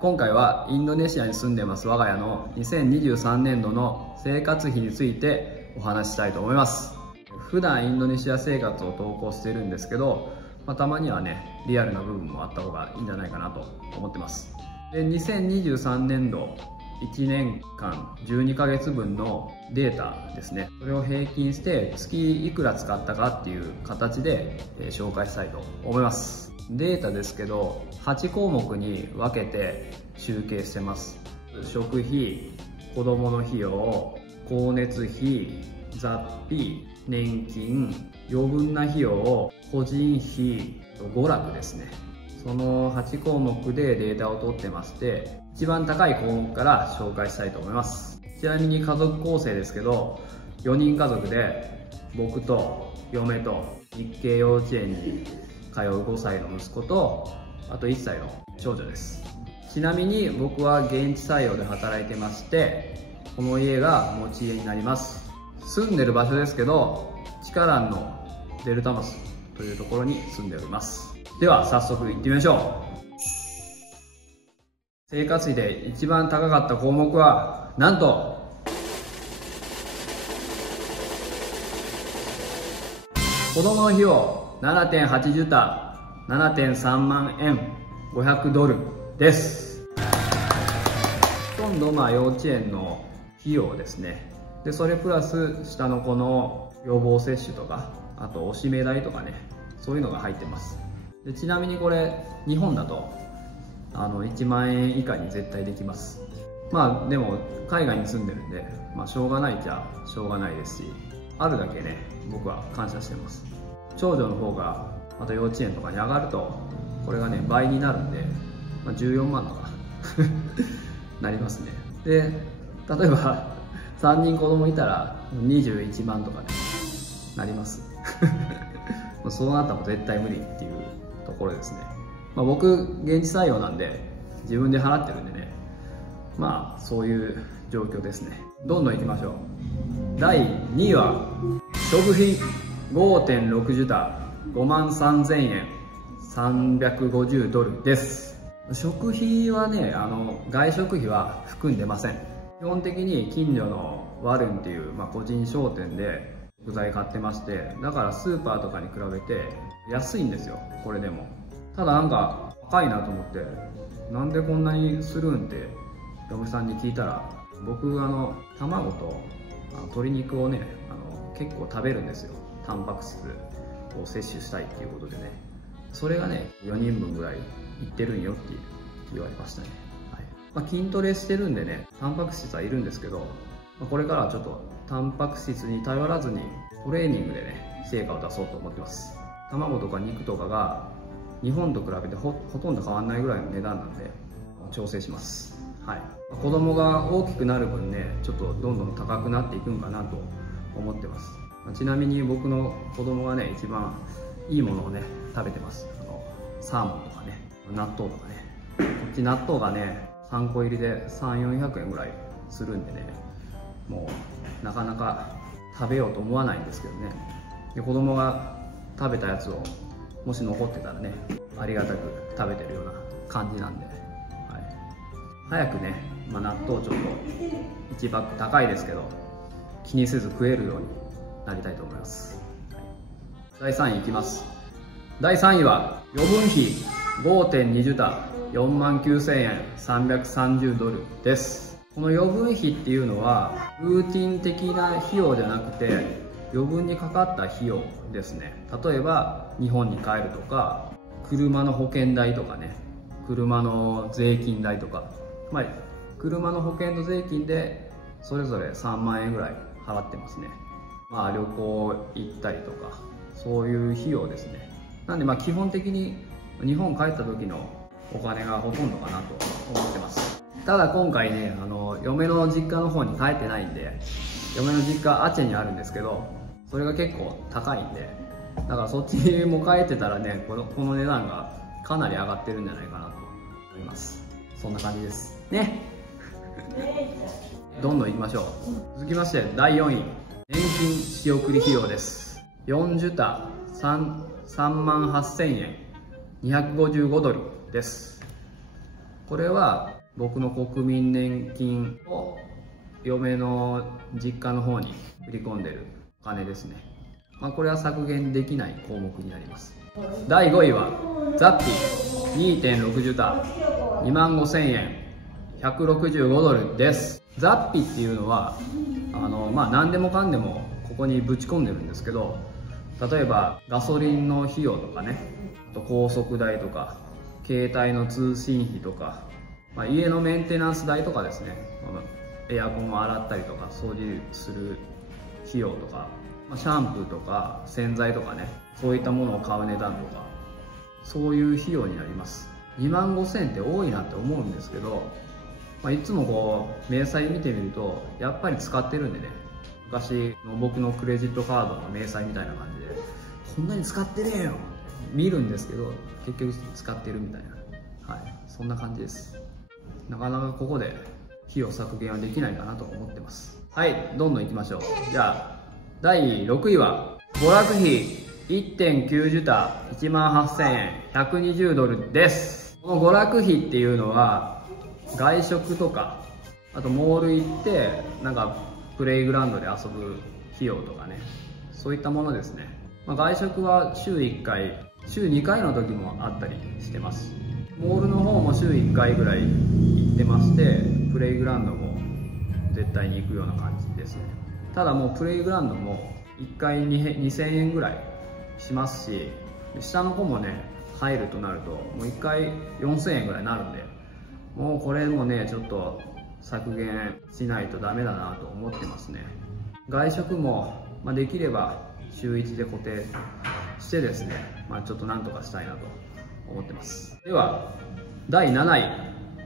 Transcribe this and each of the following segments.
今回はインドネシアに住んでます我が家の2023年度の生活費についてお話ししたいと思います。普段インドネシア生活を投稿してるんですけど、たまにはね、リアルな部分もあった方がいいんじゃないかなと思ってます。で、2023年度1年間12ヶ月分のデータですね。それを平均して月いくら使ったかっていう形で紹介したいと思います。データですけど、8項目に分けて集計してます。食費、子供の費用、光熱費、雑費、年金、余分な費用、個人費、娯楽ですね。その8項目でデータを取ってまして、一番高い項目から紹介したいと思います。ちなみに家族構成ですけど、4人家族で僕と嫁と日系幼稚園に通う5歳の息子と、あと1歳の長女です。ちなみに僕は現地採用で働いてまして、この家が持ち家になります。住んでる場所ですけど、チカランのデルタマスというところに住んでおります。では早速行ってみましょう。生活費で一番高かった項目はなんと子供の費用 7.8 ジュタ 7.3 万円500ドルです。ほとんど幼稚園の費用ですね。でそれプラス下の子の予防接種とか、あとおしめ代とかね、そういうのが入ってます。でちなみにこれ日本だと1万円以下に絶対できます。でも海外に住んでるんで、しょうがないっちゃしょうがないですし、あるだけね僕は感謝してます。長女の方がまた幼稚園とかに上がるとこれがね倍になるんで、14万とかなりますね。で例えば3人子供いたら21万とかねなりますそうなったら絶対無理っていうところですね。僕現地採用なんで自分で払ってるんでね、そういう状況ですね。どんどんいきましょう。第2位は食費 5.6 ジュタ5万3000円350ドルです。食費はね外食費は含んでません。基本的に近所のワルンっていう、個人商店で食材買ってまして、だからスーパーとかに比べて安いんですよ。これでもただ高いなと思って、なんでこんなにするんって嫁さんに聞いたら、僕卵と鶏肉をね結構食べるんですよ。タンパク質を摂取したいっていうことでね、それがね4人分ぐらいいってるんよって言われましたね。筋トレしてるんでねタンパク質はいるんですけど、これからはちょっとタンパク質に頼らずにトレーニングでね成果を出そうと思ってます。卵とか肉とかが日本と比べて ほとんど変わらないぐらいの値段なんで調整します。子供が大きくなる分ねちょっとどんどん高くなっていくんかなと思ってます。ちなみに僕の子供がね一番いいものをね食べてます。サーモンとかね、納豆とかね。こっち納豆がね3個入りで300、400円ぐらいするんでね、もうなかなか食べようと思わないんですけどね。で子供が食べたやつをもし残ってたらねありがたく食べてるような感じなんで、早くね、納豆ちょっと1パック高いですけど気にせず食えるようになりたいと思います。第3位いきます。第3位は余分費 5.2 ジュタ4万9000円330ドルです。この余分費っていうのはルーティン的な費用じゃなくて余分にかかった費用ですね。例えば日本に帰るとか、車の保険代とかね、車の税金代とか、車の保険と税金でそれぞれ3万円ぐらい払ってますね。旅行行ったりとかそういう費用ですね。なんで基本的に日本帰った時のお金がほとんどかなと思ってます。ただ今回ね嫁の実家の方に帰ってないんで、嫁の実家アチェにあるんですけど、それが結構高いんで、だからそっちにも帰ってたらねこの値段がかなり上がってるんじゃないかなと思います。そんな感じですね。どんどんいきましょう。続きまして第4位、年金仕送り費用です。4ジュタ3万8000円255ドルです。これは僕の国民年金を嫁の実家の方に振り込んでるお金ですね。これは削減できない項目になります。第5位はザッピ 2.6 ジュタ25,000円$165です。ザッピっていうのは何でもかんでもここにぶち込んでるんですけど、例えばガソリンの費用とかね、あと高速代とか携帯の通信費とか、家のメンテナンス代とかですね、エアコンを洗ったりとか掃除する費用とか、シャンプーとか洗剤とかね、そういったものを買う値段とか、そういう費用になります。25,000円って多いなって思うんですけど、いつもこう明細見てみるとやっぱり使ってるんでね、昔の僕のクレジットカードの明細みたいな感じで、こんなに使ってねえよ見るんですけど、結局使ってるみたいな、そんな感じです。なかなかここで費用削減はできないかなと思ってます。どんどんいきましょう。じゃあ第6位は娯楽費 1.9 ジュタ18,000円$120です。この娯楽費っていうのは外食とか、あとモール行ってなんかプレイグラウンドで遊ぶ費用とかね、そういったものですね。外食は週1回週2回の時もあったりしてます。モールの方も週1回ぐらい行ってまして、プレイグラウンドも絶対に行くような感じですね。ただもうプレイグラウンドも1回2000円ぐらいしますし、下の子もね入るとなるともう1回4000円ぐらいになるんで、もうこれもねちょっと削減しないとダメだなと思ってますね。外食も、できれば週1で固定してですね、ちょっとなんとかしたいなと思ってます。では第7位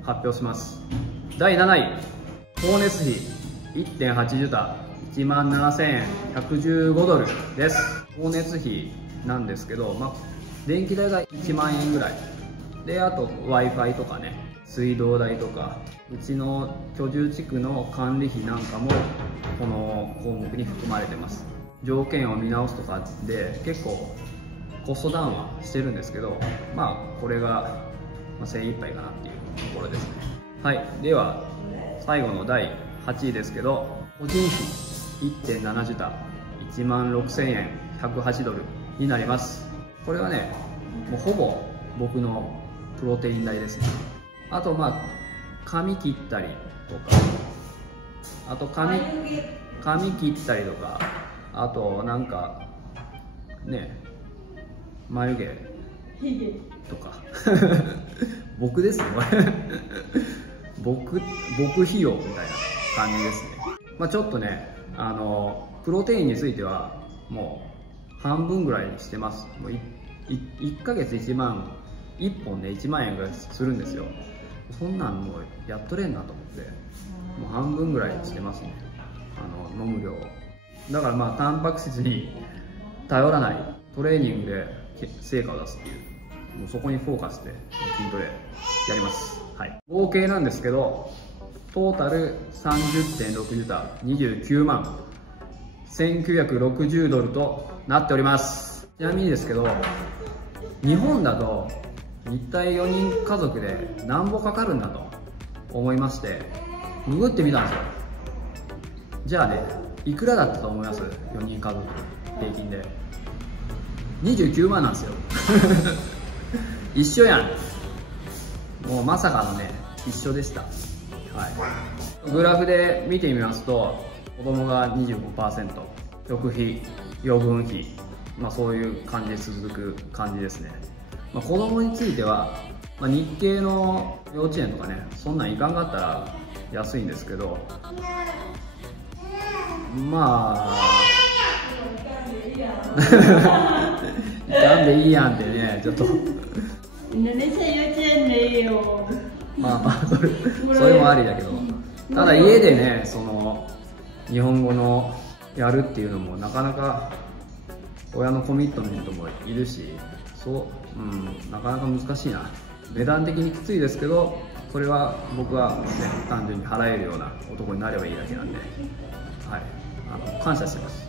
発表します。第7位光熱費 1.8 ジュタ17,000円$115です。光熱費なんですけど、電気代が1万円ぐらいで、あと Wi-Fi とかね、水道代とか、うちの居住地区の管理費なんかもこの項目に含まれてます。条件を見直すとかで結構コストダウンはしてるんですけど、これが精一杯かなっていうところですね。では最後の第8位ですけど、個人費 1.7 ジュタ16,000円$108になります。これはねもうほぼ僕のプロテイン代ですね。あと髪切ったりとか、あと髪切ったりとか、あとなんかね眉毛とか僕ですね僕費用みたいな感じですね。ちょっとねプロテインについてはもう半分ぐらいにしてます。もう 1ヶ月1本ね1万円ぐらいするんですよ。そんなんもうやっとれんなと思って、もう半分ぐらいにしてますね、飲む量を。だからタンパク質に頼らないトレーニングで成果を出すっていう、もうそこにフォーカスして筋トレやります。合計なんですけど、トータル 30.6 ジュタ29万$1,960となっております。ちなみにですけど、日本だと日体4人家族で何ぼかかるんだと思いましてググってみたんですよ。じゃあね、いくらだったと思います？ 4 人家族平均で29万なんですよ一緒やん、もうまさかのね一緒でした。グラフで見てみますと、子供が 25%、 食費養分費、そういう感じで続く感じですね。子供については、日系の幼稚園とかね、そんなんいかんかったら安いんですけど、いかんでいいやんってね、ちょっとそれもありだけど、ただ家でね日本語のやるっていうのもなかなか親のコミットメントもいるし、なかなか難しいな。値段的にきついですけど、それは僕は、単純に払えるような男になればいいだけなんで、感謝してます。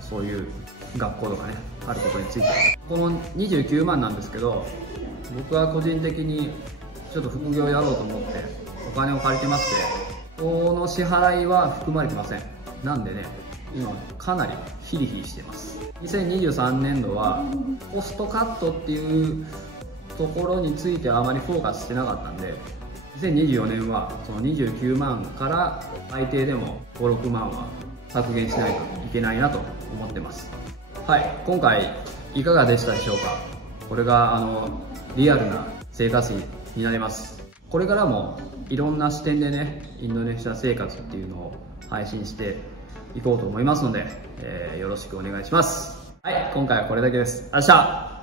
そういう学校とかねあることについて。この29万なんですけど、僕は個人的にちょっと副業やろうと思ってお金を借りてまして、この支払いは含まれてません。なんでね、今かなりヒリヒリしてます。2023年度はコストカットっていうところについてはあまりフォーカスしてなかったんで、2024年はその29万から最低でも5、6万は削減しないといけないなと思ってます。はい、今回いかがでしたでしょうか。これがリアルな生活費になります。これからもいろんな視点でね、インドネシア生活っていうのを配信していこうと思いますので、よろしくお願いします。はい、今回はこれだけです。明日